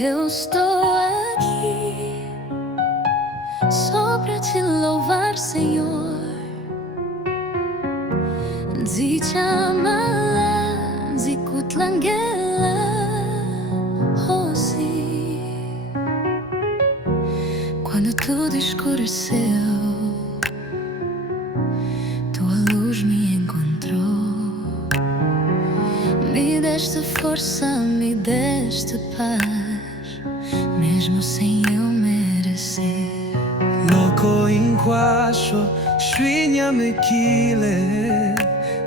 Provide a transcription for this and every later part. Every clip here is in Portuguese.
Eu estou aqui só para te louvar, Senhor. Dzichamala, dzikutlangela, Rosi. Quando tudo escureceu, tua luz me encontrou. Me deste força, me deste paz, mesmo sem eu merecer. Noko inquasho, shwinya mekile,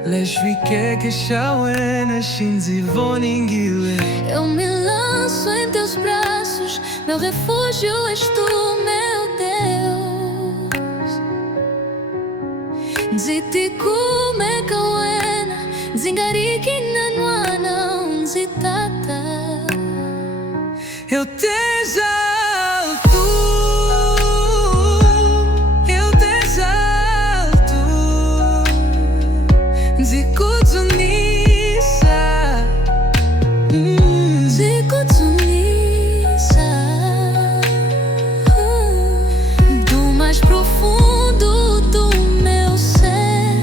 leshvike que shawena shinzi voningile. Eu me lanço em teus braços, meu refúgio és tu, meu Deus. Dzitikume kawena, dzingariki nanuana, dzitata. Eu te exalto, eu te exalto, dzikudzunisa, Dzikudzunisa. Do mais profundo do meu ser,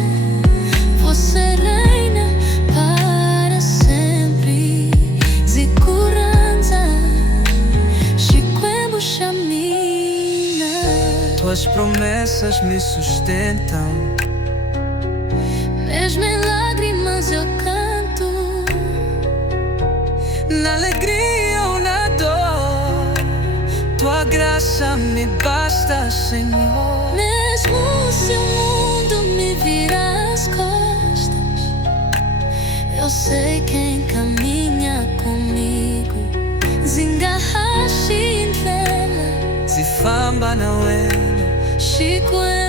você reina para sempre. Dzikuranza, Chikwembu Chamina. tuas promessas me sustentam. Mesmo em lágrimas eu canto, Na alegria ou na dor, tua graça me basta, Senhor. mesmo se o mundo me vira as costas, eu sei quem caminha comigo. Zingahashi Invela, Zifamba na wena, Chikwembu